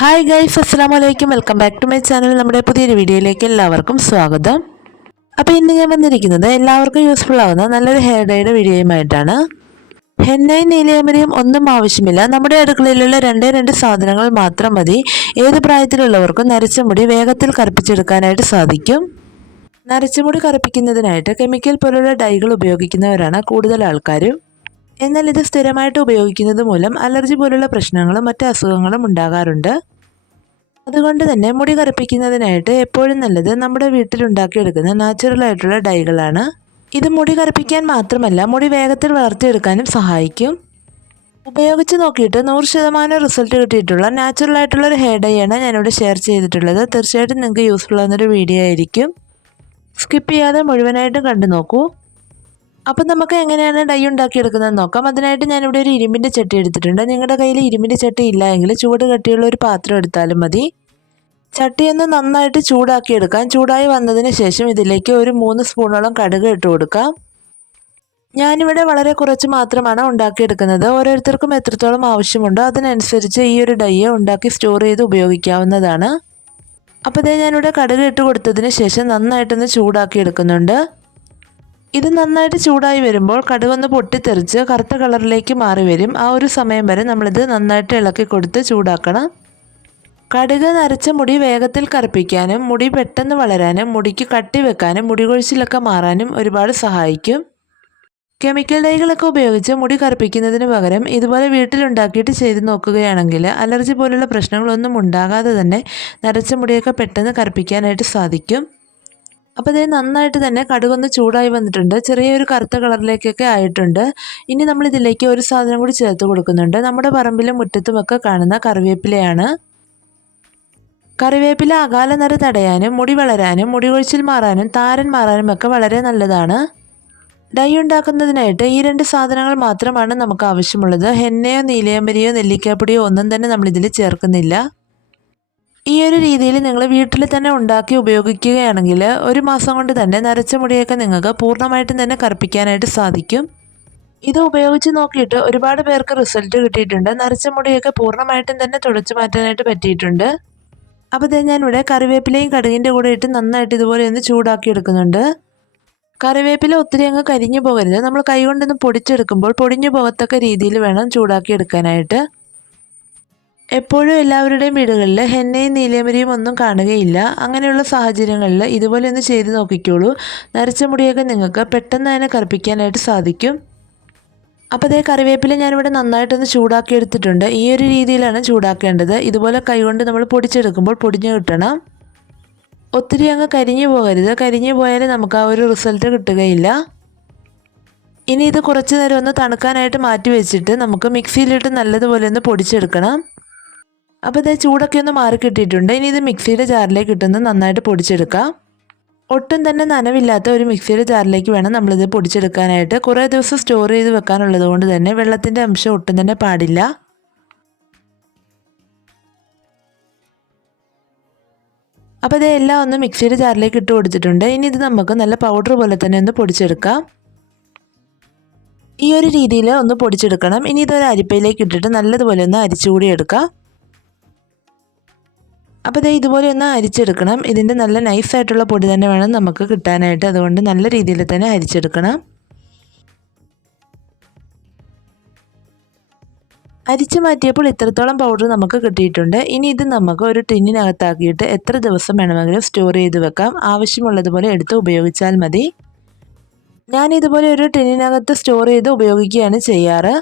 Hi guys അസ്സാം വലൈക്കും welcome back to my channel നമ്മുടെ പുതിയൊരു വീഡിയോയിലേക്ക് എല്ലാവർക്കും സ്വാഗതം. അപ്പോൾ ഇന്ന് ഞാൻ വന്നിരിക്കുന്നത് എല്ലാവർക്കും യൂസ്ഫുൾ ആവുന്ന നല്ലൊരു ഹെയർ ഡൈയുടെ വീഡിയോയുമായിട്ടാണ്. ഹെന്നയും നീലയമരയും ഒന്നും ആവശ്യമില്ല. നമ്മുടെ അടുക്കളയിലുള്ള രണ്ടേ രണ്ട് സാധനങ്ങൾ മാത്രം മതി. ഏത് പ്രായത്തിലുള്ളവർക്കും നരച്ച മുടി വേഗത്തിൽ കറുപ്പിച്ചെടുക്കാനായിട്ട് സാധിക്കും. നരച്ച മുടി കറുപ്പിക്കുന്നതിനായിട്ട് കെമിക്കൽ പോലുള്ള ഡൈകൾ ഉപയോഗിക്കുന്നവരാണ് കൂടുതൽ ആൾക്കാരും. എന്നാൽ ഇത് സ്ഥിരമായിട്ട് ഉപയോഗിക്കുന്നത് മൂലം അലർജി പോലുള്ള പ്രശ്നങ്ങളും മറ്റ് അസുഖങ്ങളും ഉണ്ടാകാറുണ്ട്. അതുകൊണ്ട് തന്നെ മുടി കറുപ്പിക്കുന്നതിനായിട്ട് എപ്പോഴും നല്ലത് നമ്മുടെ വീട്ടിലുണ്ടാക്കിയെടുക്കുന്ന നാച്ചുറൽ ആയിട്ടുള്ള ഡൈകളാണ്. ഇത് മുടി കറുപ്പിക്കാൻ മാത്രമല്ല മുടി വേഗത്തിൽ വളർത്തിയെടുക്കാനും സഹായിക്കും. ഉപയോഗിച്ച് നോക്കിയിട്ട് നൂറ് ശതമാനം റിസൾട്ട് കിട്ടിയിട്ടുള്ള നാച്ചുറൽ ആയിട്ടുള്ള ഒരു ഹെയർ ഡൈ ആണ് ഞാനിവിടെ ഷെയർ ചെയ്തിട്ടുള്ളത്. തീർച്ചയായിട്ടും നിങ്ങൾക്ക് യൂസ്ഫുൾ ആവുന്നൊരു വീഡിയോ ആയിരിക്കും. സ്കിപ്പ് ചെയ്യാതെ മുഴുവനായിട്ടും കണ്ടു നോക്കൂ. അപ്പം നമുക്ക് എങ്ങനെയാണ് ഡൈ ഉണ്ടാക്കിയെടുക്കുന്നത് നോക്കാം. അതിനായിട്ട് ഞാനിവിടെ ഒരു ഇരുമ്പിന്റെ ചട്ടി എടുത്തിട്ടുണ്ട്. നിങ്ങളുടെ കയ്യിൽ ഇരുമ്പിന്റെ ചട്ടി ഇല്ല എങ്കിൽ ചൂട് കട്ടിയുള്ള ഒരു പാത്രം എടുത്താലും മതി. ചട്ടി ഒന്ന് നന്നായിട്ട് ചൂടാക്കിയെടുക്കാം. ചൂടായി വന്നതിന് ശേഷം ഇതിലേക്ക് ഒരു മൂന്ന് സ്പൂണോളം കടുക് ഇട്ട് കൊടുക്കാം. ഞാനിവിടെ വളരെ കുറച്ച് മാത്രമാണ് ഉണ്ടാക്കിയെടുക്കുന്നത്. ഓരോരുത്തർക്കും എത്രത്തോളം ആവശ്യമുണ്ടോ അതിനനുസരിച്ച് ഈ ഒരു ഡയ്യെ ഉണ്ടാക്കി സ്റ്റോർ ചെയ്ത് ഉപയോഗിക്കാവുന്നതാണ്. അപ്പോൾ ഇതേ ഞാനിവിടെ കടുക് ഇട്ട് കൊടുത്തതിന് ശേഷം നന്നായിട്ടൊന്ന് ചൂടാക്കി എടുക്കുന്നുണ്ട് ഇത് നന്നായിട്ട് ചൂടായി വരുമ്പോൾ കടുകൊന്ന് പൊട്ടിത്തെറിച്ച് കറുത്ത കളറിലേക്ക് മാറി വരും. ആ ഒരു സമയം വരെ നമ്മളിത് നന്നായിട്ട് ഇളക്കി കൊടുത്ത് ചൂടാക്കണം. കടുക് നരച്ച മുടി വേഗത്തിൽ കറുപ്പിക്കാനും മുടി പെട്ടെന്ന് വളരാനും മുടിക്ക് കട്ടി വെക്കാനും മുടി കൊഴിച്ചിലൊക്കെ മാറാനും ഒരുപാട് സഹായിക്കും. കെമിക്കൽ ഡൈകളൊക്കെ ഉപയോഗിച്ച് മുടി കറുപ്പിക്കുന്നതിന് പകരം ഇതുപോലെ വീട്ടിലുണ്ടാക്കിയിട്ട് ചെയ്ത് നോക്കുകയാണെങ്കിൽ അലർജി പോലുള്ള പ്രശ്നങ്ങളൊന്നും ഉണ്ടാകാതെ തന്നെ നരച്ച മുടിയൊക്കെ പെട്ടെന്ന് കറുപ്പിക്കാനായിട്ട് സാധിക്കും. അപ്പോൾ ഇത് നന്നായിട്ട് തന്നെ കടുകൊന്ന് ചൂടായി വന്നിട്ടുണ്ട്. ചെറിയൊരു കറുത്ത കളറിലേക്കൊക്കെ ആയിട്ടുണ്ട്. ഇനി നമ്മൾ ഇതിലേക്ക് ഒരു സാധനം കൂടി ചേർത്ത് കൊടുക്കുന്നുണ്ട്. നമ്മുടെ പറമ്പിലും മുറ്റത്തുമൊക്കെ കാണുന്ന കറിവേപ്പിലയാണ്. കറിവേപ്പില അകാല നിര തടയാനും മുടി വളരാനും മുടി കൊഴിച്ചിൽ മാറാനും താരൻ മാറാനും ഒക്കെ വളരെ നല്ലതാണ്. ഡൈ ഉണ്ടാക്കുന്നതിനായിട്ട് ഈ രണ്ട് സാധനങ്ങൾ മാത്രമാണ് നമുക്ക് ആവശ്യമുള്ളത്. ഹെന്നയോ നീലയമരിയോ നെല്ലിക്കാപ്പൊടിയോ ഒന്നും തന്നെ നമ്മളിതിൽ ചേർക്കുന്നില്ല. ഈ ഒരു രീതിയിൽ നിങ്ങൾ വീട്ടിൽ തന്നെ ഉണ്ടാക്കി ഉപയോഗിക്കുകയാണെങ്കിൽ ഒരു മാസം കൊണ്ട് തന്നെ നരച്ച മുടിയൊക്കെ നിങ്ങൾക്ക് പൂർണമായിട്ടും തന്നെ കറുപ്പിക്കാനായിട്ട് സാധിക്കും. ഇത് ഉപയോഗിച്ച് നോക്കിയിട്ട് ഒരുപാട് പേർക്ക് റിസൾട്ട് കിട്ടിയിട്ടുണ്ട്. നരച്ച മുടിയൊക്കെ പൂർണമായിട്ടും തന്നെ തുടച്ചു മാറ്റാനായിട്ട് പറ്റിയിട്ടുണ്ട്. അപ്പോൾ ഇത് ഞാനിവിടെ കറിവേപ്പിലയും കടുകിന്റെ കൂടെ ഇട്ട് നന്നായിട്ട് ഇതുപോലെ ഒന്ന് ചൂടാക്കി എടുക്കുന്നുണ്ട്. കറിവേപ്പില ഒത്തിരി അങ്ങ് കരിഞ്ഞു പോകരുത്. നമ്മൾ കൈകൊണ്ടൊന്ന് പൊടിച്ചെടുക്കുമ്പോൾ പൊടിഞ്ഞു പോകത്തക്ക രീതിയിൽ വേണം ചൂടാക്കി എടുക്കാനായിട്ട്. എപ്പോഴും എല്ലാവരുടെയും വീടുകളിൽ ഹെന്നയും നീലമരിയും ഒന്നും കാണുകയില്ല. അങ്ങനെയുള്ള സാഹചര്യങ്ങളിൽ ഇതുപോലെ ഒന്ന് ചെയ്ത് നോക്കിക്കോളൂ. നരച്ച മുടിയൊക്കെ നിങ്ങൾക്ക് പെട്ടെന്ന് തന്നെ കറുപ്പിക്കാനായിട്ട് സാധിക്കും. അപ്പോൾ അതേ കറിവേപ്പില ഞാനിവിടെ നന്നായിട്ടൊന്ന് ചൂടാക്കി എടുത്തിട്ടുണ്ട് ഈ ഒരു രീതിയിലാണ് ചൂടാക്കേണ്ടത്. ഇതുപോലെ കൈകൊണ്ട് നമ്മൾ പൊടിച്ചെടുക്കുമ്പോൾ പൊടിഞ്ഞു കിട്ടണം. ഒത്തിരി അങ്ങ് കരിഞ്ഞു പോകരുത്. കരിഞ്ഞു പോയാൽ നമുക്ക് ആ ഒരു റിസൾട്ട് കിട്ടുകയില്ല. ഇനി ഇത് കുറച്ച് നേരം ഒന്ന് തണുക്കാനായിട്ട് മാറ്റി വെച്ചിട്ട് നമുക്ക് മിക്സിയിലിട്ട് നല്ലതുപോലെ ഒന്ന് പൊടിച്ചെടുക്കണം. അപ്പോൾ ഇത് ചൂടൊക്കെ ഒന്ന് മാറി കിട്ടിയിട്ടുണ്ട്. ഇനി ഇത് മിക്സിയുടെ ജാറിലേക്ക് ഇട്ടൊന്ന് നന്നായിട്ട് പൊടിച്ചെടുക്കാം. ഒട്ടും തന്നെ നനവില്ലാത്ത ഒരു മിക്സിയുടെ ജാറിലേക്ക് വേണം നമ്മളിത് പൊടിച്ചെടുക്കാനായിട്ട്. കുറേ ദിവസം സ്റ്റോർ ചെയ്ത് വെക്കാനുള്ളത് കൊണ്ട് തന്നെ വെള്ളത്തിന്റെ അംശം ഒട്ടും തന്നെ പാടില്ല. അപ്പോൾ ഇത് എല്ലാം ഒന്ന് മിക്സിയുടെ ജാറിലേക്ക് ഇട്ട് കൊടുത്തിട്ടുണ്ട്. ഇനി ഇത് നമുക്ക് നല്ല പൗഡർ പോലെ തന്നെ ഒന്ന് പൊടിച്ചെടുക്കാം. ഈ ഒരു രീതിയിൽ ഒന്ന് പൊടിച്ചെടുക്കണം. ഇനി ഇതൊരു അരിപ്പയിലേക്ക് ഇട്ടിട്ട് നല്ലതുപോലെ ഒന്ന് അരിച്ചുകൂടി എടുക്കാം. അപ്പോൾ ഇതേ ഇതുപോലെ ഒന്ന് അരിച്ചെടുക്കണം. ഇതിന്റെ നല്ല നൈസായിട്ടുള്ള പൊടി തന്നെ വേണം നമുക്ക് കിട്ടാനായിട്ട്. അതുകൊണ്ട് നല്ല രീതിയിൽ തന്നെ അരിച്ചെടുക്കണം. അരിച്ചു മാറ്റിയപ്പോൾ ഇത്രത്തോളം പൗഡർ നമുക്ക് കിട്ടിയിട്ടുണ്ട്. ഇനി ഇത് നമുക്ക് ഒരു ടിന്നിനകത്താക്കിയിട്ട് എത്ര ദിവസം വേണമെങ്കിലും സ്റ്റോർ ചെയ്ത് വെക്കാം. ആവശ്യമുള്ളതുപോലെ എടുത്ത് ഉപയോഗിച്ചാൽ മതി. ഞാൻ ഇതുപോലെ ഒരു ടിന്നിനകത്ത് സ്റ്റോർ ചെയ്ത് ഉപയോഗിക്കുകയാണ് ചെയ്യാറ്.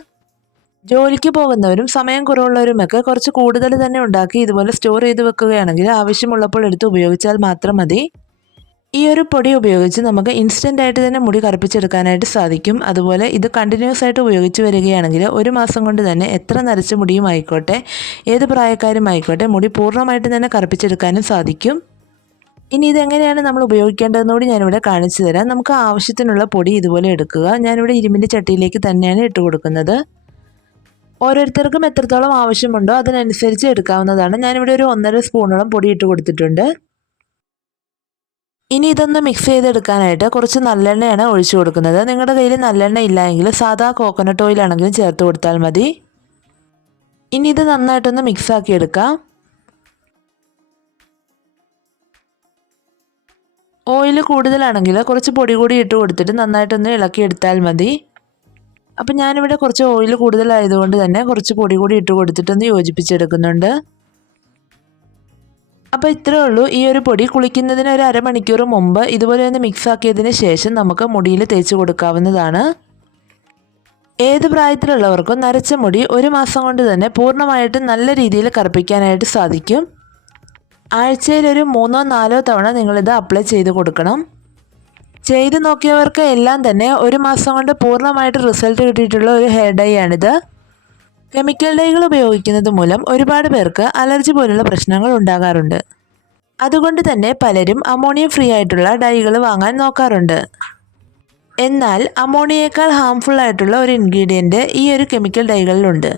ജോലിക്ക് പോകുന്നവരും സമയം കുറവുള്ളവരുമൊക്കെ കുറച്ച് കൂടുതൽ തന്നെ ഉണ്ടാക്കി ഇതുപോലെ സ്റ്റോർ ചെയ്ത് വെക്കുകയാണെങ്കിൽ ആവശ്യമുള്ളപ്പോൾ എടുത്ത് ഉപയോഗിച്ചാൽ മാത്രം മതി. ഈ ഒരു പൊടി ഉപയോഗിച്ച് നമുക്ക് ഇൻസ്റ്റന്റ് ആയിട്ട് തന്നെ മുടി കറുപ്പിച്ചെടുക്കാനായിട്ട് സാധിക്കും. അതുപോലെ ഇത് കണ്ടിന്യൂസ് ആയിട്ട് ഉപയോഗിച്ച് വരികയാണെങ്കിൽ ഒരു മാസം കൊണ്ട് തന്നെ എത്ര നരച്ച മുടിയും ആയിക്കോട്ടെ ഏത് പ്രായക്കാരും ആയിക്കോട്ടെ മുടി പൂർണമായിട്ട് തന്നെ കറുപ്പിച്ചെടുക്കാനും സാധിക്കും. ഇനി ഇതെങ്ങനെയാണ് നമ്മൾ ഉപയോഗിക്കേണ്ടതെന്നുകൂടി ഞാനിവിടെ കാണിച്ചു തരാം. നമുക്ക് ആവശ്യത്തിനുള്ള പൊടി ഇതുപോലെ എടുക്കുക. ഞാനിവിടെ ഇരുമ്പിന്റെ ചട്ടിയിലേക്ക് തന്നെയാണ് ഇട്ട് കൊടുക്കുന്നത്. ഓരോരുത്തർക്കും എത്രത്തോളം ആവശ്യമുണ്ടോ അതിനനുസരിച്ച് എടുക്കാവുന്നതാണ്. ഞാനിവിടെ ഒരു ഒന്നര സ്പൂണോളം പൊടി ഇട്ട് കൊടുത്തിട്ടുണ്ട്. ഇനി ഇതൊന്ന് മിക്സ് ചെയ്തെടുക്കാനായിട്ട് കുറച്ച് നല്ലെണ്ണയാണ് ഒഴിച്ചു കൊടുക്കുന്നത്. നിങ്ങളുടെ കയ്യിൽ നല്ലെണ്ണ ഇല്ലായെങ്കിൽ സാധാ കോക്കനട്ട് ഓയിലാണെങ്കിലും ചേർത്ത് കൊടുത്താൽ മതി. ഇനി ഇത് നന്നായിട്ടൊന്ന് മിക്സ് ആക്കി എടുക്കാം. ഓയിൽ കൂടുതലാണെങ്കിൽ കുറച്ച് പൊടി കൂടി ഇട്ട് കൊടുത്തിട്ട് നന്നായിട്ടൊന്ന് ഇളക്കിയെടുത്താൽ മതി. അപ്പം ഞാനിവിടെ കുറച്ച് ഓയിൽ കൂടുതലായതുകൊണ്ട് തന്നെ കുറച്ച് പൊടി കൂടി ഇട്ട് കൊടുത്തിട്ടൊന്ന് യോജിപ്പിച്ചെടുക്കുന്നുണ്ട്. അപ്പോൾ ഇത്രേ ഉള്ളൂ. ഈ ഒരു പൊടി കുളിക്കുന്നതിന് ഒരു അരമണിക്കൂർ മുമ്പ് ഇതുപോലെ ഒന്ന് മിക്സ് ആക്കിയതിന് ശേഷം നമുക്ക് മുടിയിൽ തേച്ച് കൊടുക്കാവുന്നതാണ്. ഏത് പ്രായത്തിലുള്ളവർക്കും നരച്ച മുടി ഒരു മാസം കൊണ്ട് തന്നെ പൂർണമായിട്ടും നല്ല രീതിയിൽ കറുപ്പിക്കാനായിട്ട് സാധിക്കും. ആഴ്ചയിൽ ഒരു മൂന്നോ നാലോ തവണ നിങ്ങളിത് അപ്ലൈ ചെയ്ത് കൊടുക്കണം. ചെയ്ത് നോക്കിയവർക്ക് എല്ലാം തന്നെ ഒരു മാസം കൊണ്ട് പൂർണമായിട്ട് റിസൾട്ട് കിട്ടിയിട്ടുള്ള ഒരു ഹെയർ ഡൈ ആണിത്. കെമിക്കൽ ഡൈകൾ ഉപയോഗിക്കുന്നത് മൂലം ഒരുപാട് പേർക്ക് അലർജി പോലുള്ള പ്രശ്നങ്ങൾ ഉണ്ടാകാറുണ്ട്. അതുകൊണ്ട് തന്നെ പലരും അമോണിയ ഫ്രീ ആയിട്ടുള്ള ഡൈകൾ വാങ്ങാൻ നോക്കാറുണ്ട്. എന്നാൽ അമോണിയേക്കാൾ ഹാംഫുൾ ആയിട്ടുള്ള ഒരു ഇൻഗ്രീഡിയന്റ് ഈ ഒരു കെമിക്കൽ ഡൈകളിലുണ്ട്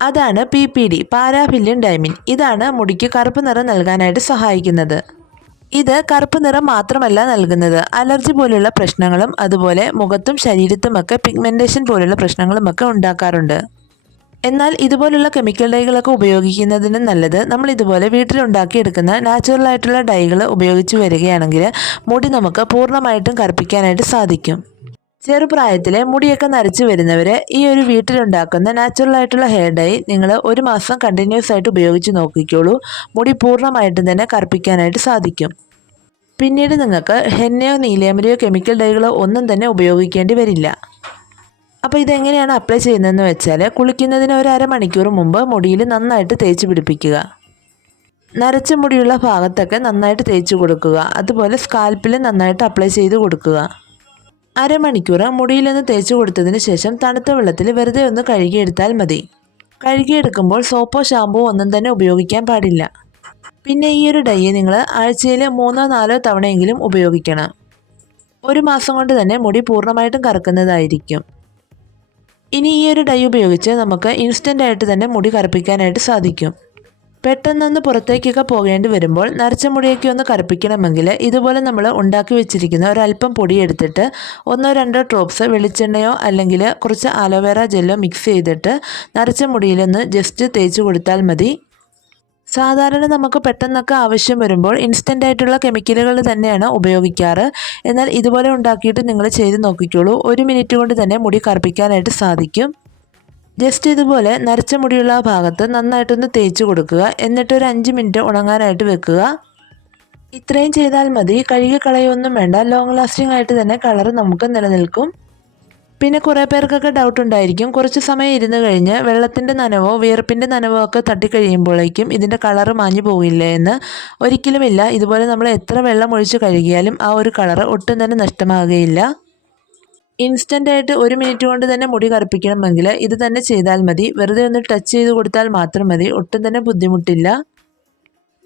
അതാണ് P P D paraphenylene diamine ഇതാണ് മുടിക്ക് കറുപ്പ് നിറം നൽകാനായിട്ട് സഹായിക്കുന്നത്. ഇത് കറുപ്പ് നിറം മാത്രമല്ല നൽകുന്നത്. അലർജി പോലുള്ള പ്രശ്നങ്ങളും അതുപോലെ മുഖത്തും ശരീരത്തുമൊക്കെ പിഗ്മെന്റേഷൻ പോലുള്ള പ്രശ്നങ്ങളുമൊക്കെ ഉണ്ടാക്കാറുണ്ട്. എന്നാൽ ഇതുപോലുള്ള കെമിക്കൽ ഡൈകളൊക്കെ ഉപയോഗിക്കുന്നതിന് നല്ലത് നമ്മൾ ഇതുപോലെ വീട്ടിലുണ്ടാക്കിയെടുക്കുന്ന നാച്ചുറൽ ആയിട്ടുള്ള ഡൈകൾ ഉപയോഗിച്ച് വരികയാണെങ്കിൽ മുടി നമുക്ക് പൂർണമായിട്ടും കറുപ്പിക്കാനായിട്ട് സാധിക്കും. ചെറുപ്രായത്തിലെ മുടിയൊക്കെ നരച്ചു വരുന്നവർ ഈ ഒരു വീട്ടിലുണ്ടാക്കുന്ന നാച്ചുറൽ ആയിട്ടുള്ള ഹെയർ ഡൈ നിങ്ങൾ ഒരു മാസം കണ്ടിന്യൂസ് ആയിട്ട് ഉപയോഗിച്ച് നോക്കിക്കോളൂ. മുടി പൂർണമായിട്ടും തന്നെ കറുപ്പിക്കാനായിട്ട് സാധിക്കും. പിന്നീട് നിങ്ങൾക്ക് ഹെന്നയോ നീലേമരയോ കെമിക്കൽ ഡൈകളോ ഒന്നും തന്നെ ഉപയോഗിക്കേണ്ടി വരില്ല. അപ്പോൾ ഇതെങ്ങനെയാണ് അപ്ലൈ ചെയ്യുന്നതെന്ന് വെച്ചാൽ കുളിക്കുന്നതിന് ഒരു അരമണിക്കൂർ മുമ്പ് മുടിയിൽ നന്നായിട്ട് തേച്ച് പിടിപ്പിക്കുക. നരച്ച മുടിയുള്ള ഭാഗത്തൊക്കെ നന്നായിട്ട് തേച്ച് കൊടുക്കുക. അതുപോലെ സ്കാൽപ്പിൽ നന്നായിട്ട് അപ്ലൈ ചെയ്ത് കൊടുക്കുക. അരമണിക്കൂർ മുടിയിലൊന്ന് തേച്ച് കൊടുത്തതിന് ശേഷം തണുത്ത വെള്ളത്തിൽ വെറുതെ ഒന്ന് കഴുകിയെടുത്താൽ മതി. കഴുകിയെടുക്കുമ്പോൾ സോപ്പോ ഷാമ്പോ ഒന്നും തന്നെ ഉപയോഗിക്കാൻ പാടില്ല. പിന്നെ ഈ ഒരു ഡൈ നിങ്ങൾ ആഴ്ചയിൽ മൂന്നോ നാലോ തവണയെങ്കിലും ഉപയോഗിക്കണം. ഒരു മാസം കൊണ്ട് തന്നെ മുടി പൂർണമായിട്ടും കറക്കുന്നതായിരിക്കും. ഇനി ഈ ഒരു ഡൈ ഉപയോഗിച്ച് നമുക്ക് ഇൻസ്റ്റന്റ് ആയിട്ട് തന്നെ മുടി കറുപ്പിക്കാനായിട്ട് സാധിക്കും. പെട്ടെന്നൊന്ന് പുറത്തേക്കൊക്കെ പോകേണ്ടി വരുമ്പോൾ നരച്ച മുടിയൊക്കെ ഒന്ന് കറുപ്പിക്കണമെങ്കിൽ ഇതുപോലെ നമ്മൾ ഉണ്ടാക്കി വെച്ചിരിക്കുന്ന ഒരല്പം പൊടി എടുത്തിട്ട് ഒന്നോ രണ്ടോ ഡ്രോപ്സ് വെളിച്ചെണ്ണയോ അല്ലെങ്കിൽ കുറച്ച് അലോവേറ ജെല്ലോ മിക്സ് ചെയ്തിട്ട് നരച്ച മുടിയിലൊന്ന് ജസ്റ്റ് തേച്ച് കൊടുത്താൽ മതി. സാധാരണ നമുക്ക് പെട്ടെന്നൊക്കെ ആവശ്യം വരുമ്പോൾ ഇൻസ്റ്റന്റ് ആയിട്ടുള്ള കെമിക്കലുകൾ തന്നെയാണ് ഉപയോഗിക്കാറ്. എന്നാൽ ഇതുപോലെ ഉണ്ടാക്കിയിട്ട് നിങ്ങൾ ചെയ്ത് നോക്കിക്കോളൂ. ഒരു മിനിറ്റ് കൊണ്ട് തന്നെ മുടി കറുപ്പിക്കാനായിട്ട് സാധിക്കും. ജസ്റ്റ് ഇതുപോലെ നരച്ച മുടിയുള്ള ഭാഗത്ത് നന്നായിട്ടൊന്ന് തേച്ച് കൊടുക്കുക. എന്നിട്ട് ഒരു അഞ്ച് മിനിറ്റ് ഉണങ്ങാനായിട്ട് വെക്കുക. ഇത്രയും ചെയ്താൽ മതി. കഴുകി കളയൊന്നും വേണ്ട. ലോങ് ലാസ്റ്റിംഗ് ആയിട്ട് തന്നെ കളർ നമുക്ക് നിലനിൽക്കും. പിന്നെ കുറേ പേർക്കൊക്കെ ഡൗട്ട് ഉണ്ടായിരിക്കും. കുറച്ച് സമയം ഇരുന്ന് കഴിഞ്ഞ് വെള്ളത്തിന്റെ നനവോ വിയർപ്പിന്റെ നനവോ ഒക്കെ തട്ടിക്കഴിയുമ്പോഴേക്കും ഇതിന്റെ കളറ് മാഞ്ഞു പോകില്ലേ എന്ന് ഒരിക്കലുമില്ല. ഇതുപോലെ നമ്മൾ എത്ര വെള്ളം ഒഴിച്ച് കഴുകിയാലും ആ ഒരു കളറ് ഒട്ടും തന്നെ നഷ്ടമാകുകയില്ല. ഇൻസ്റ്റന്റായിട്ട് ഒരു മിനിറ്റ് കൊണ്ട് തന്നെ മുടി കറുപ്പിക്കണമെങ്കിൽ ഇത് തന്നെ ചെയ്താൽ മതി. വെറുതെ ഒന്ന് ടച്ച് ചെയ്ത് കൊടുത്താൽ മാത്രം മതി. ഒട്ടും തന്നെ ബുദ്ധിമുട്ടില്ല.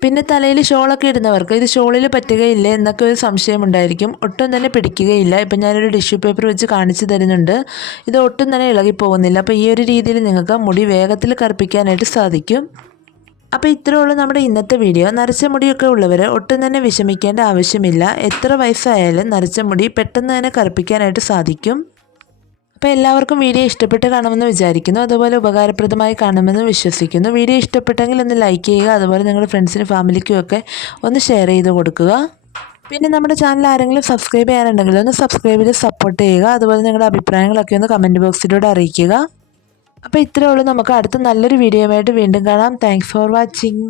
പിന്നെ തലയിൽ ഷോളൊക്കെ ഇടുന്നവർക്ക് ഇത് ഷോളിൽ പറ്റുകയില്ല എന്നൊക്കെ ഒരു സംശയമുണ്ടായിരിക്കും. ഒട്ടും തന്നെ പിടിക്കുകയില്ല. ഇപ്പം ഞാനൊരു ടിഷ്യൂ പേപ്പർ വെച്ച് കാണിച്ചു തരുന്നുണ്ട്. ഇത് ഒട്ടും തന്നെ ഇളകിപ്പോകുന്നില്ല. അപ്പോൾ ഈ ഒരു രീതിയിൽ നിങ്ങൾക്ക് മുടി വേഗത്തിൽ കറുപ്പിക്കാനായിട്ട് സാധിക്കും. അപ്പോൾ ഇത്രയുള്ള നമ്മുടെ ഇന്നത്തെ വീഡിയോ. നരച്ച മുടിയൊക്കെ ഉള്ളവർ ഒട്ടും തന്നെ വിഷമിക്കേണ്ട ആവശ്യമില്ല. എത്ര വയസ്സായാലും നരച്ച മുടി പെട്ടെന്ന് തന്നെ കറുപ്പിക്കാനായിട്ട് സാധിക്കും. അപ്പോൾ എല്ലാവർക്കും വീഡിയോ ഇഷ്ടപ്പെട്ട് കാണുമെന്ന് വിചാരിക്കുന്നു. അതുപോലെ ഉപകാരപ്രദമായി കാണുമെന്ന് വിശ്വസിക്കുന്നു. വീഡിയോ ഇഷ്ടപ്പെട്ടെങ്കിൽ ഒന്ന് ലൈക്ക് ചെയ്യുക അതുപോലെ നിങ്ങളുടെ ഫ്രണ്ട്സിനും ഫാമിലിക്കും ഒക്കെ ഒന്ന് ഷെയർ ചെയ്ത് കൊടുക്കുക. പിന്നെ നമ്മുടെ ചാനൽ ആരെങ്കിലും സബ്സ്ക്രൈബ് ചെയ്യാനുണ്ടെങ്കിൽ ഒന്ന് സബ്സ്ക്രൈബ് ചെയ്ത് സപ്പോർട്ട് ചെയ്യുക. അതുപോലെ നിങ്ങളുടെ അഭിപ്രായങ്ങളൊക്കെ ഒന്ന് കമന്റ് ബോക്സിലൂടെ അറിയിക്കുക. അപ്പോൾ ഇത്രയേ ഉള്ളൂ. നമുക്ക് അടുത്ത നല്ലൊരു വീഡിയോയുമായിട്ട് വീണ്ടും കാണാം. Thanks for watching